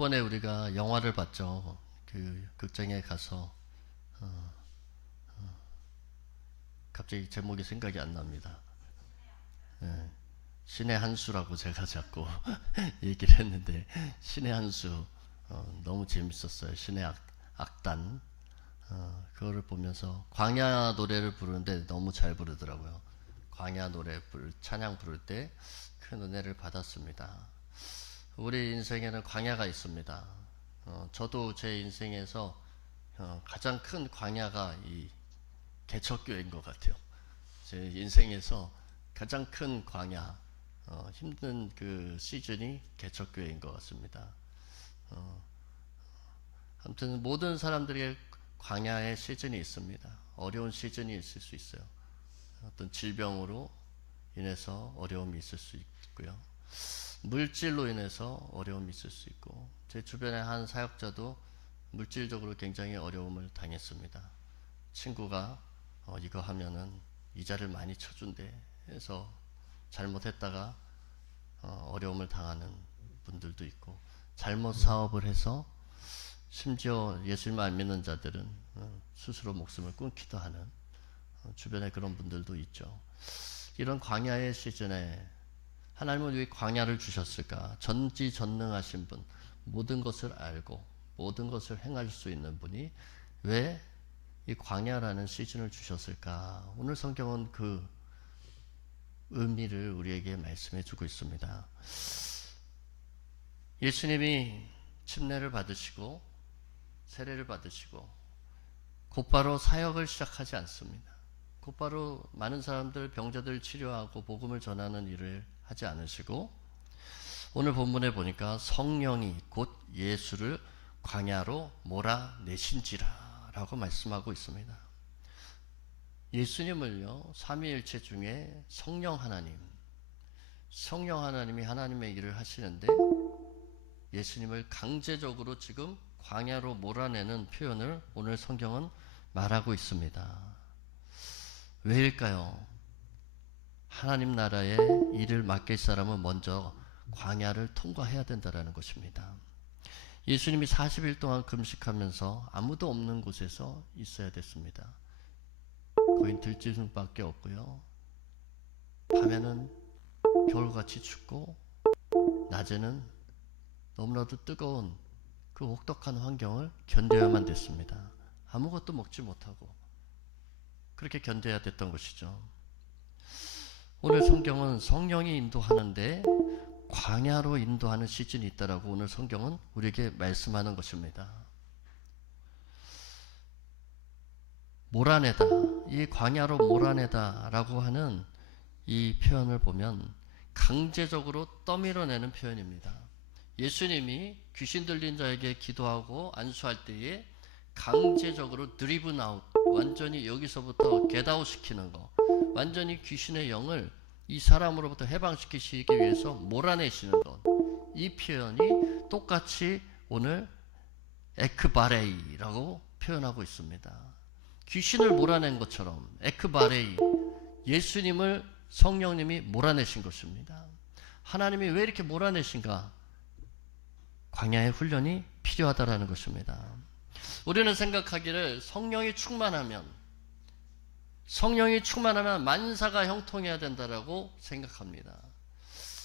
요번에 우리가 영화를 봤죠. 그 극장에 가서 갑자기 제목이 생각이 안 납니다. 예, 신의 한 수라고 제가 자꾸 얘기를 했는데 신의 한 수 너무 재밌었어요. 신의 악단 그거를 보면서 광야 노래를 부르는데 너무 잘 부르더라고요. 광야 노래 찬양 부를 때 큰 은혜를 받았습니다. 우리 인생에는 광야가 있습니다. 저도 제 인생에서 가장 큰 광야가 이 개척교회인 것 같아요. 제 인생에서 가장 큰 광야, 힘든 그 시즌이 개척교회인 것 같습니다. 아무튼 모든 사람들에게 광야의 시즌이 있습니다. 어려운 시즌이 있을 수 있어요. 어떤 질병으로 인해서 어려움이 있을 수 있고요. 물질로 인해서 어려움이 있을 수 있고, 제 주변의 한 사역자도 물질적으로 굉장히 어려움을 당했습니다. 친구가 이거 하면은 이자를 많이 쳐준대 해서 잘못했다가 어려움을 당하는 분들도 있고, 잘못 사업을 해서 심지어 예수님 안 믿는 자들은 스스로 목숨을 끊기도 하는 주변에 그런 분들도 있죠. 이런 광야의 시즌에 하나님은 왜 광야를 주셨을까? 전지전능하신 분, 모든 것을 알고 모든 것을 행할 수 있는 분이 왜 이 광야라는 시즌을 주셨을까? 오늘 성경은 그 의미를 우리에게 말씀해 주고 있습니다. 예수님이 침례를 받으시고 세례를 받으시고 곧바로 사역을 시작하지 않습니다. 곧바로 많은 사람들, 병자들 치료하고 복음을 전하는 일을 하지 않으시고, 오늘 본문에 보니까 성령이 곧 예수를 광야로 몰아내신지라 라고 말씀하고 있습니다. 예수님을요, 삼위일체 중에 성령 하나님이 하나님의 일을 하시는데 예수님을 강제적으로 지금 광야로 몰아내는 표현을 오늘 성경은 말하고 있습니다. 왜일까요? 하나님 나라의 일을 맡길 사람은 먼저 광야를 통과해야 된다는 것입니다. 예수님이 40일 동안 금식하면서 아무도 없는 곳에서 있어야 됐습니다. 거긴 들짐승밖에 없고요. 밤에는 겨울같이 춥고 낮에는 너무나도 뜨거운 그 혹독한 환경을 견뎌야만 됐습니다. 아무것도 먹지 못하고 그렇게 견뎌야 됐던 것이죠. 오늘 성경은 성령이 인도하는데 광야로 인도하는 시즌이 있다라고 오늘 성경은 우리에게 말씀하는 것입니다. 몰아내다, 이 광야로 몰아내다 라고 하는 이 표현을 보면 강제적으로 떠밀어내는 표현입니다. 예수님이 귀신 들린 자에게 기도하고 안수할 때에 강제적으로 드리븐 아웃, 완전히 여기서부터 겟아웃 시키는 거, 완전히 귀신의 영을 이 사람으로부터 해방시키시기 위해서 몰아내시는 것, 이 표현이 똑같이 오늘 에크바레이라고 표현하고 있습니다. 귀신을 몰아낸 것처럼 에크바레이, 예수님을 성령님이 몰아내신 것입니다. 하나님이 왜 이렇게 몰아내신가? 광야의 훈련이 필요하다라는 것입니다. 우리는 생각하기를 성령이 충만하면 만사가 형통해야 된다라고 생각합니다.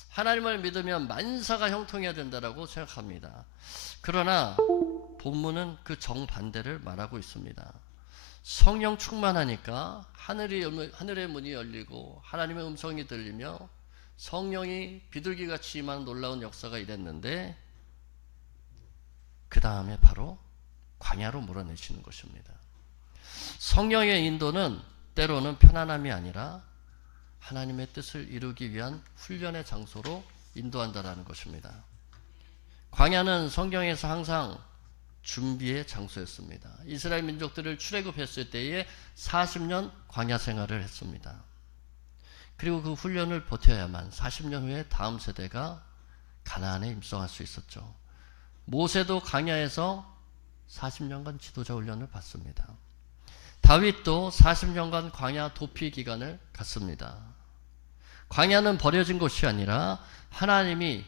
하나님을 믿으면 만사가 형통해야 된다라고 생각합니다. 그러나 본문은 그 정반대를 말하고 있습니다. 성령 충만하니까 하늘의 문이 열리고 하나님의 음성이 들리며 성령이 비둘기같이 임하는 놀라운 역사가 일어났는데, 그 다음에 바로 광야로 몰아내시는 것입니다. 성령의 인도는 때로는 편안함이 아니라 하나님의 뜻을 이루기 위한 훈련의 장소로 인도한다라는 것입니다. 광야는 성경에서 항상 준비의 장소였습니다. 이스라엘 민족들을 출애굽했을 때에 40년 광야 생활을 했습니다. 그리고 그 훈련을 버텨야만 40년 후에 다음 세대가 가나안에 입성할 수 있었죠. 모세도 광야에서 40년간 지도자 훈련을 받습니다. 다윗도 40년간 광야 도피 기간을 갖습니다. 광야는 버려진 곳이 아니라 하나님이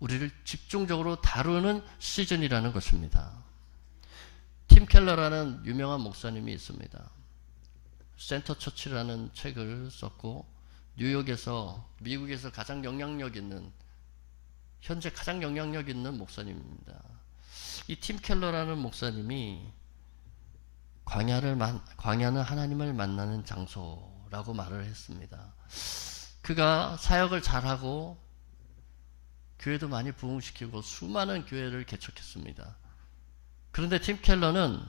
우리를 집중적으로 다루는 시즌이라는 것입니다. 팀 켈러라는 유명한 목사님이 있습니다. 센터 처치라는 책을 썼고 뉴욕에서 미국에서 가장 영향력 있는 현재 가장 영향력 있는 목사님입니다. 이 팀 켈러라는 목사님이 광야는 하나님을 만나는 장소라고 말을 했습니다. 그가 사역을 잘하고 교회도 많이 부흥시키고 수많은 교회를 개척했습니다. 그런데 팀 켈러는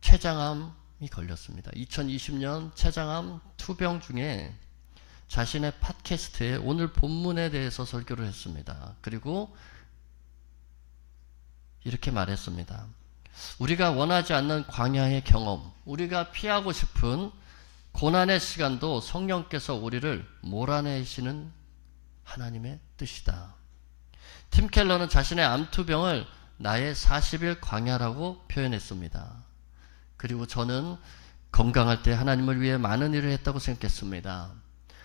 췌장암이 걸렸습니다. 2020년 췌장암 투병 중에 자신의 팟캐스트에 오늘 본문에 대해서 설교를 했습니다. 그리고 이렇게 말했습니다. 우리가 원하지 않는 광야의 경험, 우리가 피하고 싶은 고난의 시간도 성령께서 우리를 몰아내시는 하나님의 뜻이다. 팀 켈러는 자신의 암투병을 나의 40일 광야라고 표현했습니다. 그리고 저는 건강할 때 하나님을 위해 많은 일을 했다고 생각했습니다.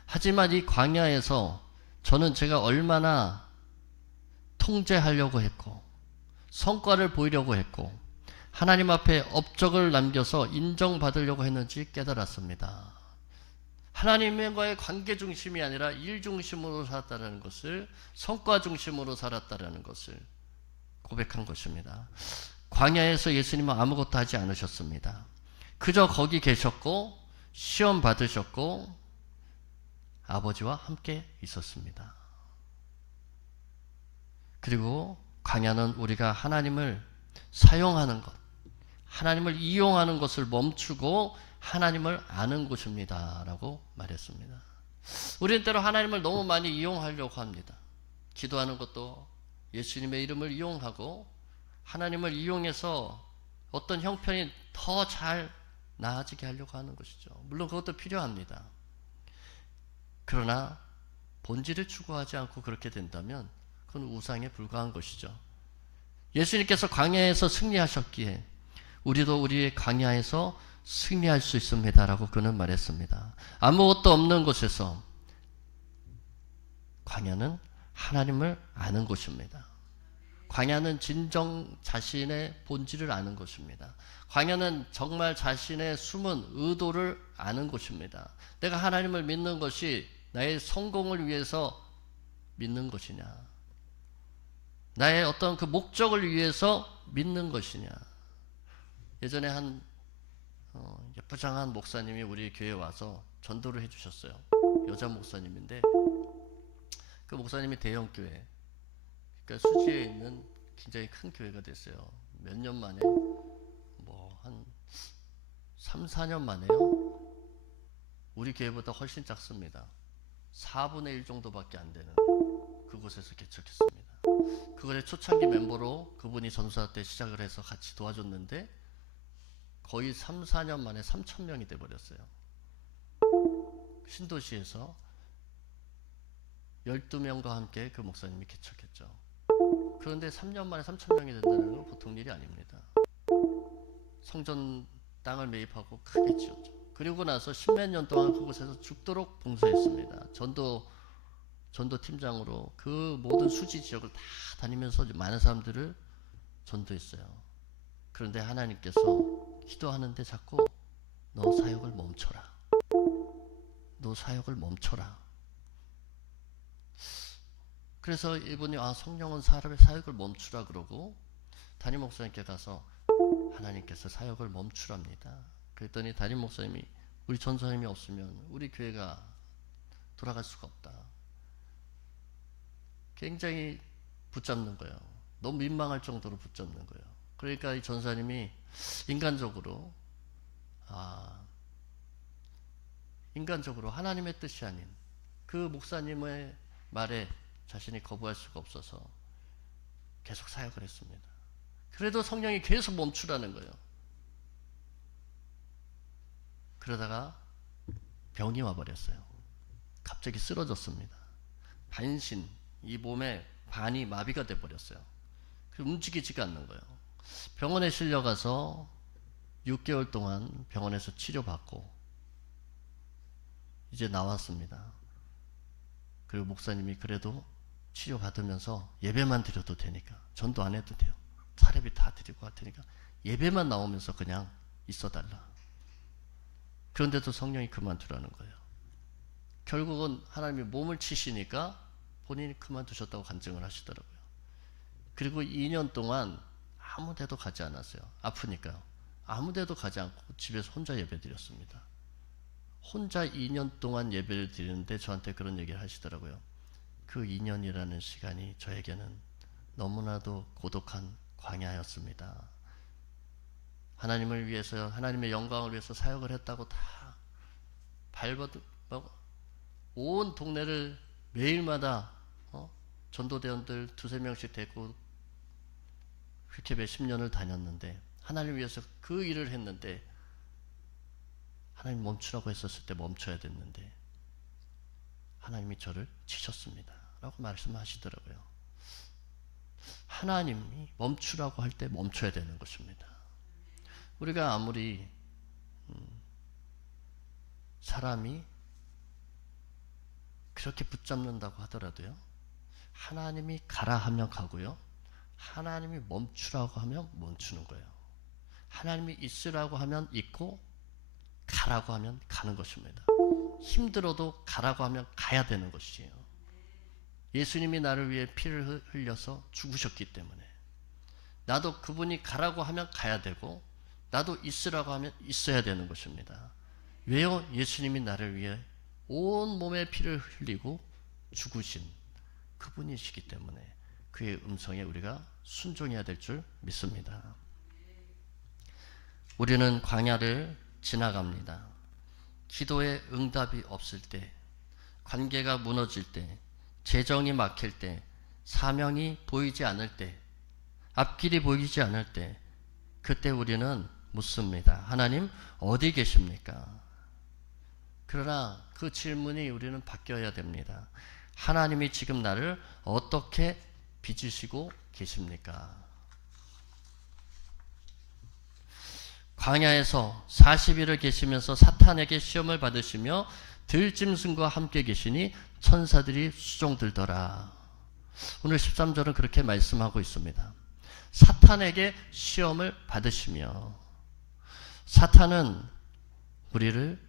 하지만 이 광야에서 저는 제가 얼마나 통제하려고 했고 성과를 보이려고 했고 하나님 앞에 업적을 남겨서 인정받으려고 했는지 깨달았습니다. 하나님과의 관계 중심이 아니라 일 중심으로 살았다는 것을, 성과 중심으로 살았다는 것을 고백한 것입니다. 광야에서 예수님은 아무것도 하지 않으셨습니다. 그저 거기 계셨고 시험 받으셨고 아버지와 함께 있었습니다. 그리고 광야는 우리가 하나님을 사용하는 것, 하나님을 이용하는 것을 멈추고 하나님을 아는 곳입니다 라고 말했습니다. 우리는 때로 하나님을 너무 많이 이용하려고 합니다. 기도하는 것도 예수님의 이름을 이용하고 하나님을 이용해서 어떤 형편이 더 잘 나아지게 하려고 하는 것이죠. 물론 그것도 필요합니다. 그러나 본질을 추구하지 않고 그렇게 된다면 그건 우상에 불과한 것이죠. 예수님께서 광야에서 승리하셨기에 우리도 우리의 광야에서 승리할 수 있습니다 라고 그는 말했습니다. 아무것도 없는 곳에서 광야는 하나님을 아는 곳입니다. 광야는 진정 자신의 본질을 아는 것입니다. 광야는 정말 자신의 숨은 의도를 아는 곳입니다. 내가 하나님을 믿는 것이 나의 성공을 위해서 믿는 것이냐, 나의 어떤 그 목적을 위해서 믿는 것이냐. 예전에 한 예쁘장한 목사님이 우리 교회에 와서 전도를 해주셨어요. 여자 목사님인데 그 목사님이 대형 교회, 그러니까 수지에 있는 굉장히 큰 교회가 됐어요. 몇 년 만에, 한 3, 4년 만에요. 우리 교회보다 훨씬 작습니다. 4분의 1 정도밖에 안 되는 그곳에서 개척했습니다. 그거의 초창기 멤버로 그분이 전도사 때 시작을 해서 같이 도와줬는데 거의 3, 4년 만에 3,000명이 돼버렸어요. 신도시에서 12명과 함께 그 목사님이 개척했죠. 그런데 3년 만에 3,000명이 된다는 건 보통 일이 아닙니다. 성전 땅을 매입하고 크게 지었죠. 그리고 나서 10몇 년 동안 그곳에서 죽도록 봉사했습니다. 전도 팀장으로 그 모든 수지 지역을 다 다니면서 많은 사람들을 전도했어요. 그런데 하나님께서 기도하는데 자꾸 너 사역을 멈춰라. 너 사역을 멈춰라. 그래서 이분이 성령은 사람의 사역을 멈추라 그러고 담임 목사님께 가서 하나님께서 사역을 멈추랍니다. 그랬더니 담임 목사님이 우리 전사님이 없으면 우리 교회가 돌아갈 수가 없다. 굉장히 붙잡는 거예요. 너무 민망할 정도로 붙잡는 거예요. 그러니까 이 전사님이 인간적으로 하나님의 뜻이 아닌 그 목사님의 말에 자신이 거부할 수가 없어서 계속 사역을 했습니다. 그래도 성령이 계속 멈추라는 거예요. 그러다가 병이 와버렸어요. 갑자기 쓰러졌습니다. 반신, 이 몸에 반이 마비가 돼버렸어요. 움직이지가 않는 거예요. 병원에 실려가서 6개월 동안 병원에서 치료받고 이제 나왔습니다. 그리고 목사님이 그래도 치료받으면서 예배만 드려도 되니까 전도 안 해도 돼요. 사례비 다 드리고 할 테니까 예배만 나오면서 그냥 있어달라. 그런데도 성령이 그만두라는 거예요. 결국은 하나님이 몸을 치시니까 본인이 그만두셨다고 간증을 하시더라고요. 그리고 2년 동안 아무 데도 가지 않았어요. 아프니까요. 아무 데도 가지 않고 집에서 혼자 예배 드렸습니다. 혼자 2년 동안 예배를 드리는데 저한테 그런 얘기를 하시더라고요. 그 2년이라는 시간이 저에게는 너무나도 고독한 광야였습니다. 하나님을 위해서, 하나님의 영광을 위해서 사역을 했다고 다 온 동네를 매일마다 전도대원들 2-3명씩 데리고 그렇게 몇십 년을 다녔는데, 하나님을 위해서 그 일을 했는데 하나님 멈추라고 했었을 때 멈춰야 됐는데 하나님이 저를 치셨습니다 라고 말씀하시더라고요. 하나님이 멈추라고 할 때 멈춰야 되는 것입니다. 우리가 아무리 사람이 그렇게 붙잡는다고 하더라도요, 하나님이 가라 하면 가고요, 하나님이 멈추라고 하면 멈추는 거예요. 하나님이 있으라고 하면 있고 가라고 하면 가는 것입니다. 힘들어도 가라고 하면 가야 되는 것이에요. 예수님이 나를 위해 피를 흘려서 죽으셨기 때문에 나도 그분이 가라고 하면 가야 되고, 나도 있으라고 하면 있어야 되는 것입니다. 왜요? 예수님이 나를 위해 온 몸에 피를 흘리고 죽으신 그분이시기 때문에 그의 음성에 우리가 순종해야 될 줄 믿습니다. 우리는 광야를 지나갑니다. 기도에 응답이 없을 때, 관계가 무너질 때, 재정이 막힐 때, 사명이 보이지 않을 때, 앞길이 보이지 않을 때, 그때 우리는 묻습니다. 하나님 어디 계십니까? 그러나 그 질문이 우리는 바뀌어야 됩니다. 하나님이 지금 나를 어떻게 빚으시고 계십니까? 광야에서 40일을 계시면서 사탄에게 시험을 받으시며 들짐승과 함께 계시니 천사들이 수종들더라. 오늘 13절은 그렇게 말씀하고 있습니다. 사탄에게 시험을 받으시며, 사탄은 우리를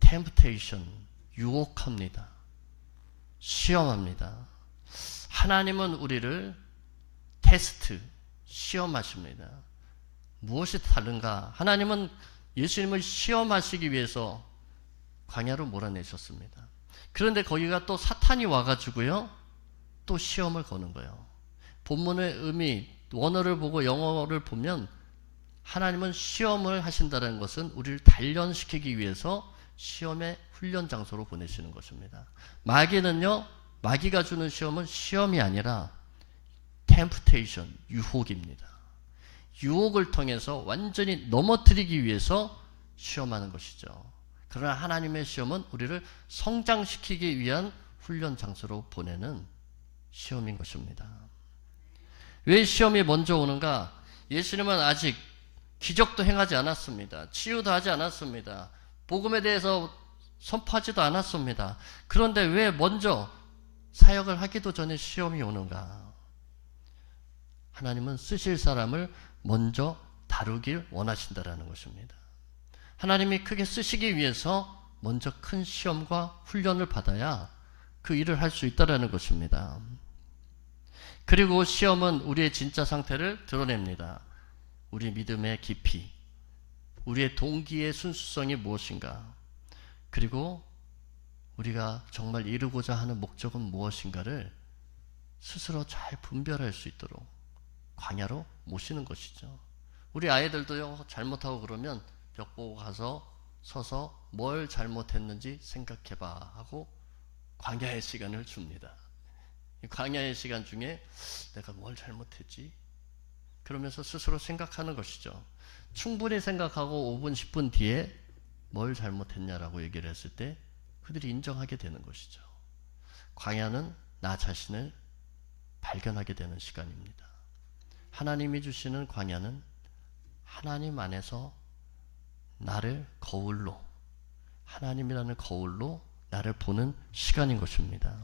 temptation, 유혹합니다. 시험합니다. 하나님은 우리를 테스트, 시험하십니다. 무엇이 다른가? 하나님은 예수님을 시험하시기 위해서 광야로 몰아내셨습니다. 그런데 거기가 또 사탄이 와가지고요, 또 시험을 거는 거예요. 본문의 의미, 원어를 보고 영어를 보면 하나님은 시험을 하신다는 것은 우리를 단련시키기 위해서 시험의 훈련 장소로 보내시는 것입니다. 마귀는요, 마귀가 주는 시험은 시험이 아니라 temptation, 유혹입니다. 유혹을 통해서 완전히 넘어뜨리기 위해서 시험하는 것이죠. 그러나 하나님의 시험은 우리를 성장시키기 위한 훈련 장소로 보내는 시험인 것입니다. 왜 시험이 먼저 오는가? 예수님은 아직 기적도 행하지 않았습니다. 치유도 하지 않았습니다. 복음에 대해서 선포하지도 않았습니다. 그런데 왜 먼저 사역을 하기도 전에 시험이 오는가? 하나님은 쓰실 사람을 먼저 다루길 원하신다라는 것입니다. 하나님이 크게 쓰시기 위해서 먼저 큰 시험과 훈련을 받아야 그 일을 할 수 있다라는 것입니다. 그리고 시험은 우리의 진짜 상태를 드러냅니다. 우리 믿음의 깊이, 우리의 동기의 순수성이 무엇인가, 그리고 우리가 정말 이루고자 하는 목적은 무엇인가를 스스로 잘 분별할 수 있도록 광야로 모시는 것이죠. 우리 아이들도요, 잘못하고 그러면 벽 보고 가서 서서 뭘 잘못했는지 생각해봐 하고 광야의 시간을 줍니다. 이 광야의 시간 중에 내가 뭘 잘못했지? 그러면서 스스로 생각하는 것이죠. 충분히 생각하고 5분, 10분 뒤에 뭘 잘못했냐라고 얘기를 했을 때 그들이 인정하게 되는 것이죠. 광야는 나 자신을 발견하게 되는 시간입니다. 하나님이 주시는 광야는 하나님 안에서 나를 거울로, 하나님이라는 거울로 나를 보는 시간인 것입니다.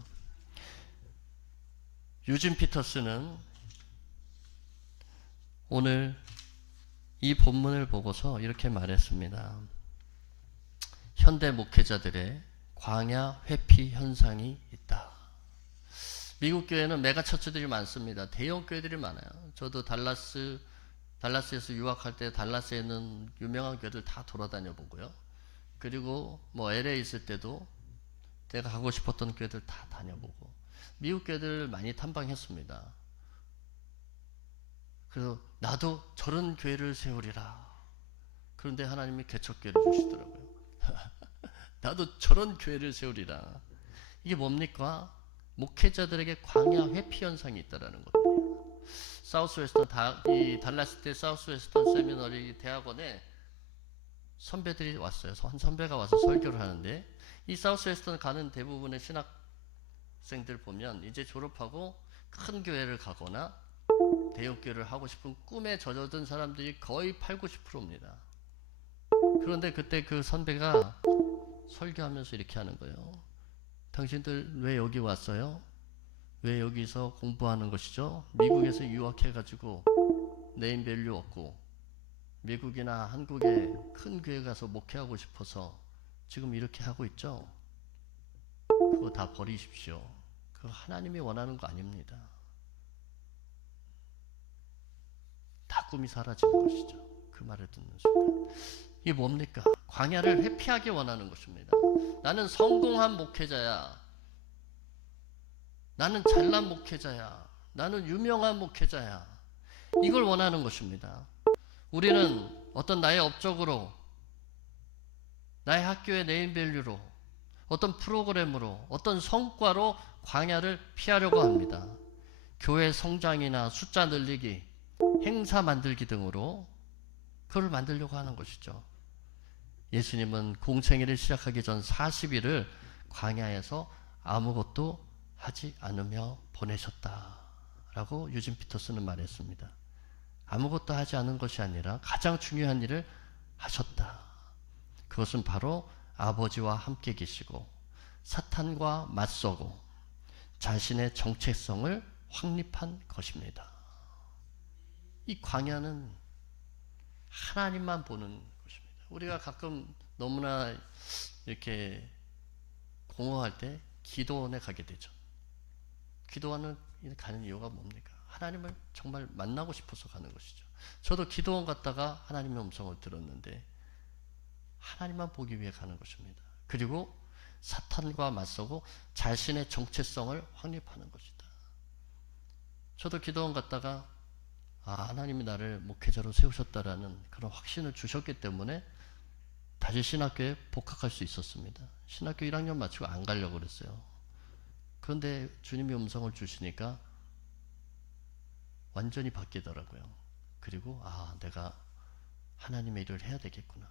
유진 피터스는 오늘 이 본문을 보고서 이렇게 말했습니다. 현대 목회자들의 광야 회피 현상이 있다. 미국 교회는 메가 처치들이 많습니다. 대형 교회들이 많아요. 저도 달라스에서 유학할 때 달라스에 있는 유명한 교회들 다 돌아다녀 보고요. 그리고 뭐 LA 있을 때도 내가 가고 싶었던 교회들 다 다녀보고 미국 교회들 많이 탐방했습니다. 그래서 나도 저런 교회를 세우리라. 그런데 하나님이 개척교회를 주시더라고요. 나도 저런 교회를 세우리라. 이게 뭡니까? 목회자들에게 광야 회피 현상이 있다라는 겁니다. 사우스웨스턴 이 달라스 때 사우스웨스턴 세미너리 대학원에 선배들이 왔어요. 한 선배가 와서 설교를 하는데 이 사우스웨스턴 가는 대부분의 신학생들 보면 이제 졸업하고 큰 교회를 가거나 대형 교회를 하고 싶은 꿈에 젖어든 사람들이 거의 8, 90%입니다. 그런데 그때 그 선배가 설교하면서 이렇게 하는 거예요. 당신들 왜 여기 왔어요? 왜 여기서 공부하는 것이죠? 미국에서 유학해가지고 네임밸류 없고 미국이나 한국에 큰 교회 가서 목회하고 싶어서 지금 이렇게 하고 있죠? 그거 다 버리십시오. 그거 하나님이 원하는 거 아닙니다. 다 꿈이 사라지는 것이죠. 그 말을 듣는 순간. 이게 뭡니까? 광야를 회피하기 원하는 것입니다. 나는 성공한 목회자야. 나는 잘난 목회자야. 나는 유명한 목회자야. 이걸 원하는 것입니다. 우리는 어떤 나의 업적으로, 나의 학교의 네임밸류로, 어떤 프로그램으로, 어떤 성과로 광야를 피하려고 합니다. 교회 성장이나 숫자 늘리기, 행사 만들기 등으로 그걸 만들려고 하는 것이죠. 예수님은 공생애를 시작하기 전 40일을 광야에서 아무것도 하지 않으며 보내셨다라고 유진 피터스는 말했습니다. 아무것도 하지 않은 것이 아니라 가장 중요한 일을 하셨다. 그것은 바로 아버지와 함께 계시고 사탄과 맞서고 자신의 정체성을 확립한 것입니다. 이 광야는 하나님만 보는 것입니다. 우리가 가끔 너무나 이렇게 공허할 때 기도원에 가게 되죠. 기도원을 가는 이유가 뭡니까? 하나님을 정말 만나고 싶어서 가는 것이죠. 저도 기도원 갔다가 하나님의 음성을 들었는데 하나님만 보기 위해 가는 것입니다. 그리고 사탄과 맞서고 자신의 정체성을 확립하는 것이다. 저도 기도원 갔다가 하나님이 나를 목회자로 세우셨다라는 그런 확신을 주셨기 때문에 다시 신학교에 복학할 수 있었습니다. 신학교 1학년 마치고 안 가려고 그랬어요. 그런데 주님이 음성을 주시니까 완전히 바뀌더라고요. 그리고 내가 하나님의 일을 해야 되겠구나.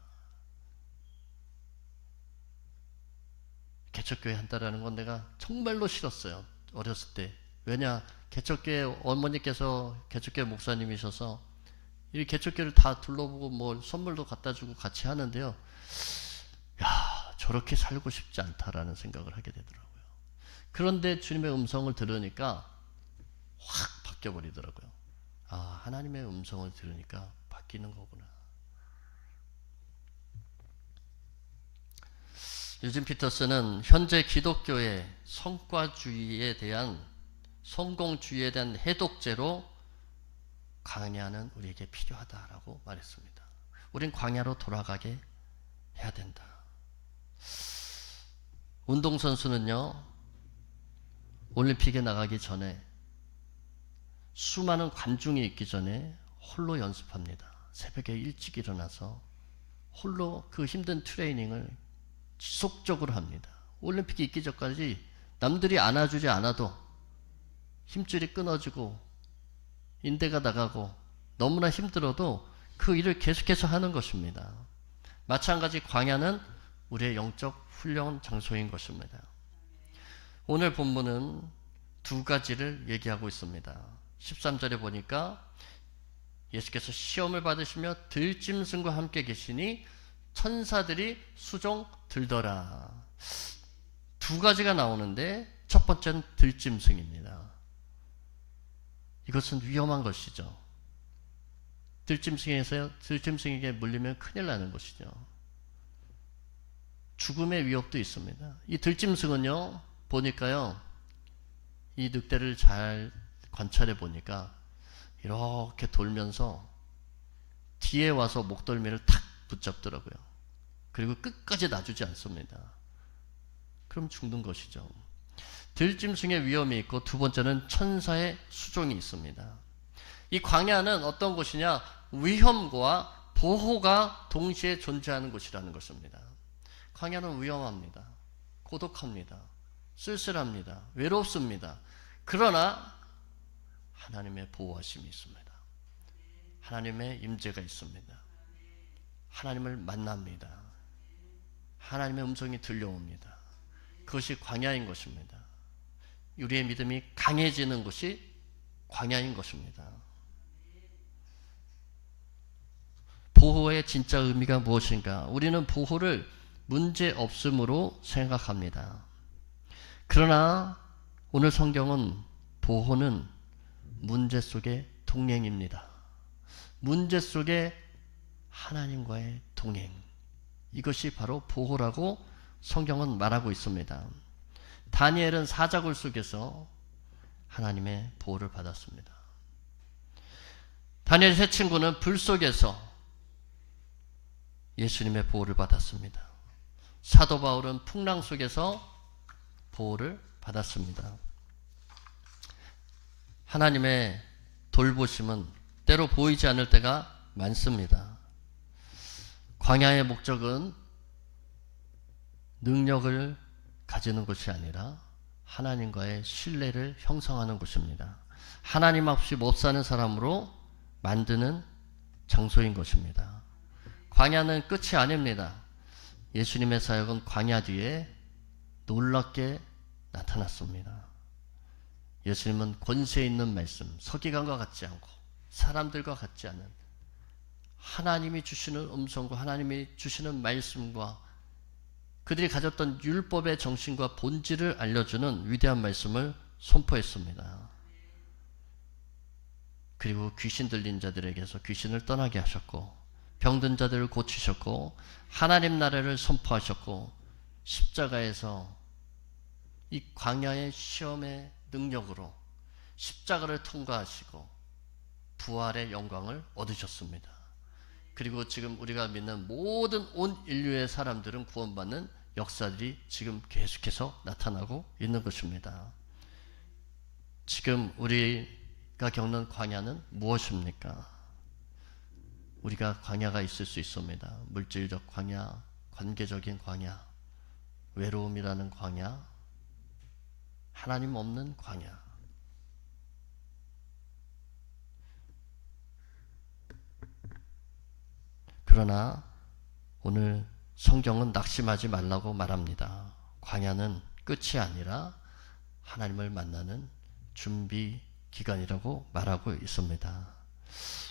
개척교회 한다라는 건 내가 정말로 싫었어요. 어렸을 때. 왜냐? 개척교회 어머니께서 개척교회 목사님이셔서 이 개척교회를 다 둘러보고 뭐 선물도 갖다 주고 같이 하는데요. 저렇게 살고 싶지 않다라는 생각을 하게 되더라고요. 그런데 주님의 음성을 들으니까 확 바뀌어 버리더라고요. 하나님의 음성을 들으니까 바뀌는 거구나. 유진 피터스는 현재 기독교의 성과주의에 대한 성공주의에 대한 해독제로 광야는 우리에게 필요하다라고 말했습니다. 우린 광야로 돌아가게 해야 된다. 운동선수는요, 올림픽에 나가기 전에 수많은 관중이 있기 전에 홀로 연습합니다. 새벽에 일찍 일어나서 홀로 그 힘든 트레이닝을 지속적으로 합니다. 올림픽이 있기 전까지 남들이 안아주지 않아도 힘줄이 끊어지고 인대가 나가고 너무나 힘들어도 그 일을 계속해서 하는 것입니다. 마찬가지 광야는 우리의 영적 훈련 장소인 것입니다. 오늘 본문은 두 가지를 얘기하고 있습니다. 13절에 보니까 예수께서 시험을 받으시며 들짐승과 함께 계시니 천사들이 수종 들더라. 두 가지가 나오는데 첫 번째는 들짐승입니다. 이것은 위험한 것이죠. 들짐승에게 물리면 큰일 나는 것이죠. 죽음의 위협도 있습니다. 이 들짐승은요, 보니까요, 이 늑대를 잘 관찰해 보니까 이렇게 돌면서 뒤에 와서 목덜미를 탁 붙잡더라고요. 그리고 끝까지 놔주지 않습니다. 그럼 죽는 것이죠. 들짐승의 위험이 있고, 두 번째는 천사의 수종이 있습니다. 이 광야는 어떤 곳이냐? 위험과 보호가 동시에 존재하는 곳이라는 것입니다. 광야는 위험합니다. 고독합니다. 쓸쓸합니다. 외롭습니다. 그러나 하나님의 보호하심이 있습니다. 하나님의 임재가 있습니다. 하나님을 만납니다. 하나님의 음성이 들려옵니다. 그것이 광야인 것입니다. 우리의 믿음이 강해지는 것이 광야인 것입니다. 보호의 진짜 의미가 무엇인가? 우리는 보호를 문제 없음으로 생각합니다. 그러나 오늘 성경은 보호는 문제 속의 동행입니다. 문제 속에 하나님과의 동행. 이것이 바로 보호라고 성경은 말하고 있습니다. 다니엘은 사자굴 속에서 하나님의 보호를 받았습니다. 다니엘 세 친구는 불 속에서 예수님의 보호를 받았습니다. 사도 바울은 풍랑 속에서 보호를 받았습니다. 하나님의 돌보심은 때로 보이지 않을 때가 많습니다. 광야의 목적은 능력을 가지는 것이 아니라 하나님과의 신뢰를 형성하는 것입니다. 하나님 없이 못 사는 사람으로 만드는 장소인 것입니다. 광야는 끝이 아닙니다. 예수님의 사역은 광야 뒤에 놀랍게 나타났습니다. 예수님은 권세 있는 말씀, 서기관과 같지 않고 사람들과 같지 않은 하나님이 주시는 음성과 하나님이 주시는 말씀과 그들이 가졌던 율법의 정신과 본질을 알려주는 위대한 말씀을 선포했습니다. 그리고 귀신 들린 자들에게서 귀신을 떠나게 하셨고, 병든 자들을 고치셨고, 하나님 나라를 선포하셨고, 십자가에서 이 광야의 시험의 능력으로 십자가를 통과하시고 부활의 영광을 얻으셨습니다. 그리고 지금 우리가 믿는 모든 온 인류의 사람들은 구원받는 역사들이 지금 계속해서 나타나고 있는 것입니다. 지금 우리가 겪는 광야는 무엇입니까? 우리가 광야가 있을 수 있습니다. 물질적 광야, 관계적인 광야, 외로움이라는 광야, 하나님 없는 광야. 그러나 오늘 성경은 낙심하지 말라고 말합니다. 광야는 끝이 아니라 하나님을 만나는 준비 기간이라고 말하고 있습니다.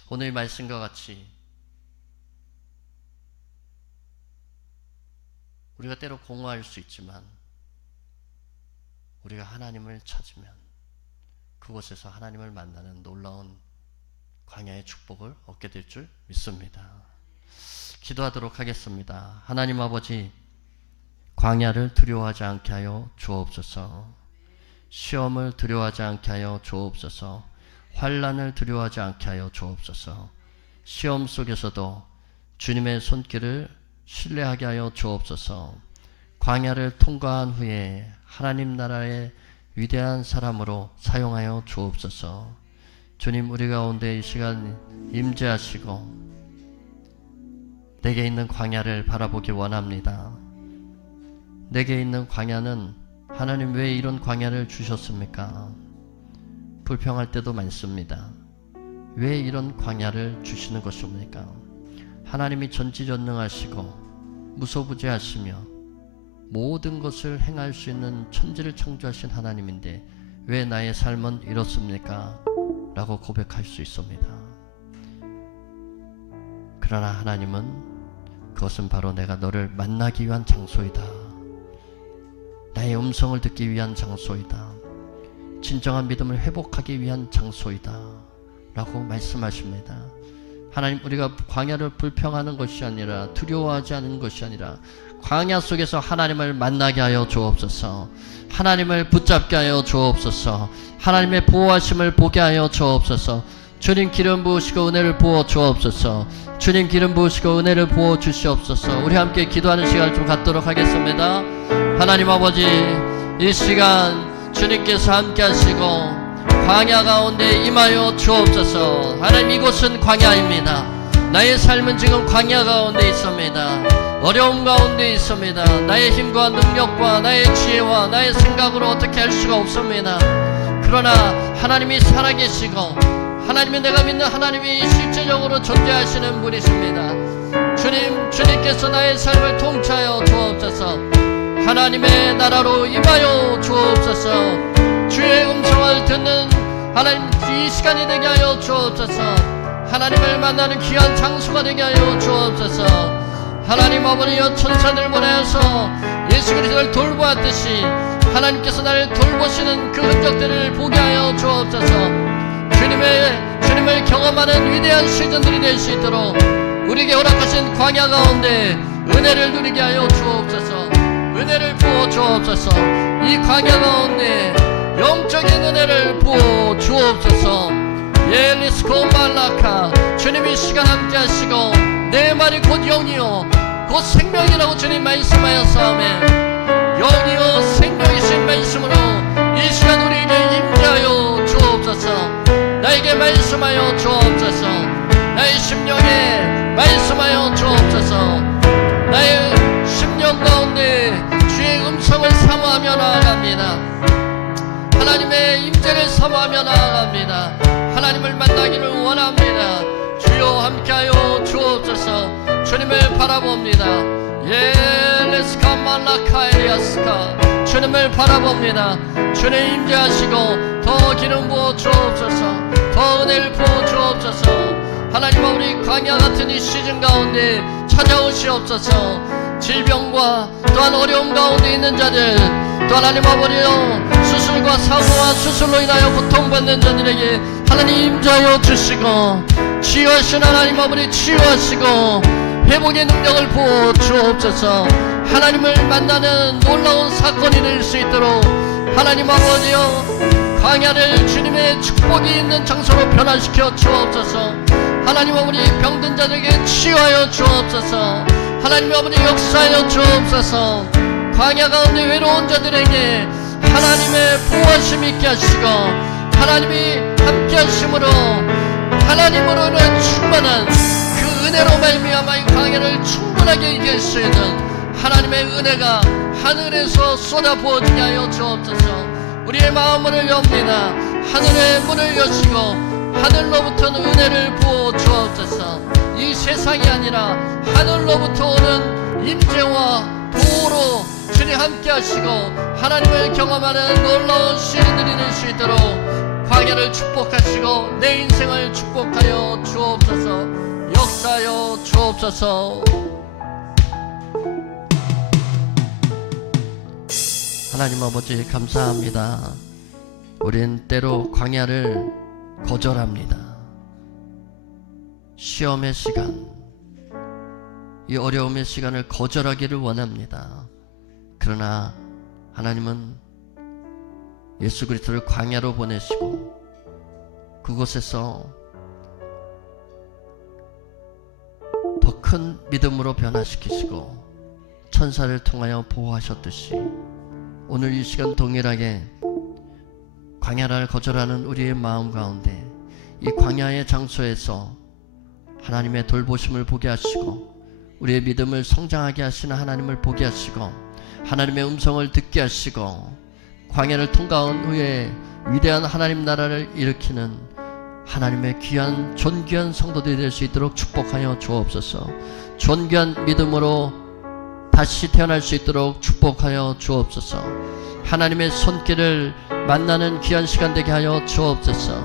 오늘 이 말씀과 같이 우리가 때로 공허할 수 있지만 우리가 하나님을 찾으면 그곳에서 하나님을 만나는 놀라운 광야의 축복을 얻게 될 줄 믿습니다. 기도하도록 하겠습니다. 하나님 아버지, 광야를 두려워하지 않게 하여 주옵소서. 시험을 두려워하지 않게 하여 주옵소서. 환난을 두려워하지 않게 하여 주옵소서. 시험 속에서도 주님의 손길을 신뢰하게 하여 주옵소서. 광야를 통과한 후에 하나님 나라의 위대한 사람으로 사용하여 주옵소서. 주님, 우리 가운데 이 시간 임재하시고 내게 있는 광야를 바라보기 원합니다. 내게 있는 광야는 하나님 왜 이런 광야를 주셨습니까? 불평할 때도 많습니다. 왜 이런 광야를 주시는 것입니까? 하나님이 전지전능하시고 무소부재하시며 모든 것을 행할 수 있는 천지를 창조하신 하나님인데 왜 나의 삶은 이렇습니까? 라고 고백할 수 있습니다. 그러나 하나님은 그것은 바로 내가 너를 만나기 위한 장소이다. 나의 음성을 듣기 위한 장소이다. 진정한 믿음을 회복하기 위한 장소이다 라고 말씀하십니다. 하나님, 우리가 광야를 불평하는 것이 아니라, 두려워하지 않는 것이 아니라 광야 속에서 하나님을 만나게 하여 주옵소서. 하나님을 붙잡게 하여 주옵소서. 하나님의 보호하심을 보게 하여 주옵소서. 주님 기름 부으시고 은혜를 부어 주옵소서. 주님 기름 부으시고 은혜를 부어 주시옵소서. 우리 함께 기도하는 시간을 좀 갖도록 하겠습니다. 하나님 아버지, 이 시간 주님께서 함께 하시고 광야 가운데 임하여 주옵소서. 하나님, 이곳은 광야입니다. 나의 삶은 지금 광야 가운데 있습니다. 어려움 가운데 있습니다. 나의 힘과 능력과 나의 지혜와 나의 생각으로 어떻게 할 수가 없습니다. 그러나 하나님이 살아계시고, 하나님이, 내가 믿는 하나님이 실제적으로 존재하시는 분이십니다. 주님께서 나의 삶을 통치하여 주옵소서. 하나님의 나라로 임하여 주옵소서. 주의 음성을 듣는 하나님, 이 시간이 되게 하여 주옵소서. 하나님을 만나는 귀한 장소가 되게 하여 주옵소서. 하나님 아버지여, 천사들 보내어서 예수 그리스도를 돌보았듯이 하나님께서 나를 돌보시는 그 흔적들을 보게 하여 주옵소서. 주님을 경험하는 위대한 시즌들이 될 수 있도록 우리에게 허락하신 광야 가운데 은혜를 누리게 하여 주옵소서. 은혜를 부어 주옵소서. 이 광야 가운데 영적인 은혜를 부어 주옵소서. 예리스코 말라카, 주님이 시간 함께 하시고 내 말이 곧 영이요 곧 생명이라고 주님 말씀하였사오매, 영이요 생명이신 말씀으로 이 시간 우리에게 임재하여 주옵소서. 나에게 말씀하여 주옵소서. 나의 심령에 말씀하여 주옵소서. 나의 심령 가운데 주의 음성을 사모하며 나아갑니다. 하나님의 임재를 사모하며 나아갑니다. 하나님을 만나기를 원합니다. 주여 함께하여 주옵소서. 주님을 바라봅니다. 예레스카 말라카에리아스카, 주님을 바라봅니다. 주님 임재하시고 더 기름 부어 주옵소서. 더 은혜를 부어 주옵소서. 하나님, 우리 광야 같은 이 시즌 가운데 찾아오시옵소서. 질병과 또한 어려움 가운데 있는 자들, 또 하나님 아버지여, 수술과 사고와 수술로 인하여 고통받는 자들에게 하나님 임재하여 주시고, 치유하신 하나님 아버지 치유하시고 회복의 능력을 부어 주옵소서. 하나님을 만나는 놀라운 사건이 될 수 있도록 하나님 아버지여, 광야를 주님의 축복이 있는 장소로 변화시켜 주옵소서. 하나님 아버지, 병든 자들에게 치유하여 주옵소서. 하나님 아버지, 역사하여 주옵소서. 광야 가운데 외로운 자들에게 하나님의 보호하심 있게 하시고, 하나님이 함께 하심으로 하나님으로는 충만한 그 은혜로 말미암아 이 광야를 충분하게 이길 수 있는 하나님의 은혜가 하늘에서 쏟아 부어지게 하여 주옵소서. 우리의 마음을 엽니다. 하늘의 문을 여시고 하늘로부터는 은혜를 부어 주옵소서. 이 세상이 아니라 하늘로부터 오는 임재와 보호로 주님 함께 하시고 하나님을 경험하는 놀라운 시즌들이 될 수 있도록 광야를 축복하시고 내 인생을 축복하여 주옵소서. 역사하여 주옵소서. 하나님 아버지, 감사합니다. 우린 때로 광야를 거절합니다. 시험의 시간, 이 어려움의 시간을 거절하기를 원합니다. 그러나 하나님은 예수 그리스도를 광야로 보내시고 그곳에서 더 큰 믿음으로 변화시키시고 천사를 통하여 보호하셨듯이 오늘 이 시간 동일하게 광야를 거절하는 우리의 마음 가운데 이 광야의 장소에서 하나님의 돌보심을 보게 하시고 우리의 믿음을 성장하게 하시는 하나님을 보게 하시고 하나님의 음성을 듣게 하시고 광야를 통과한 후에 위대한 하나님 나라를 일으키는 하나님의 귀한 존귀한 성도들이 될 수 있도록 축복하여 주옵소서. 존귀한 믿음으로 다시 태어날 수 있도록 축복하여 주옵소서. 하나님의 손길을 만나는 귀한 시간 되게 하여 주옵소서.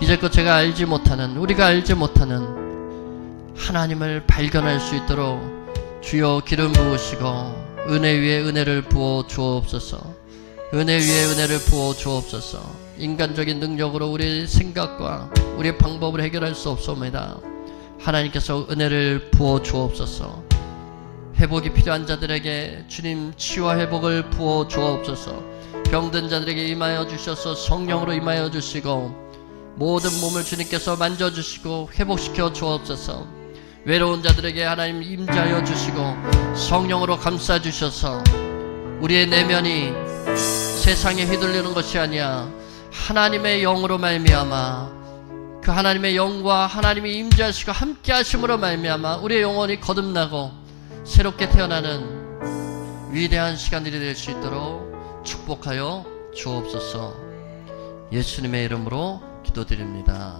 이제껏 제가 알지 못하는, 우리가 알지 못하는 하나님을 발견할 수 있도록 주여 기름 부으시고 은혜 위에 은혜를 부어 주옵소서. 은혜 위에 은혜를 부어 주옵소서. 인간적인 능력으로 우리의 생각과 우리의 방법을 해결할 수 없사옵니다. 하나님께서 은혜를 부어 주옵소서. 회복이 필요한 자들에게 주님 치유와 회복을 부어 주옵소서. 병든 자들에게 임하여 주셔서 성령으로 임하여 주시고 모든 몸을 주님께서 만져주시고 회복시켜 주옵소서. 외로운 자들에게 하나님 임재하여 주시고 성령으로 감싸주셔서 우리의 내면이 세상에 휘둘리는 것이 아니야 하나님의 영으로 말미암아 그 하나님의 영과 하나님이 임재하시고 함께 하심으로 말미암아 우리의 영혼이 거듭나고 새롭게 태어나는 위대한 시간들이 될 수 있도록 축복하여 주옵소서. 예수님의 이름으로 기도드립니다.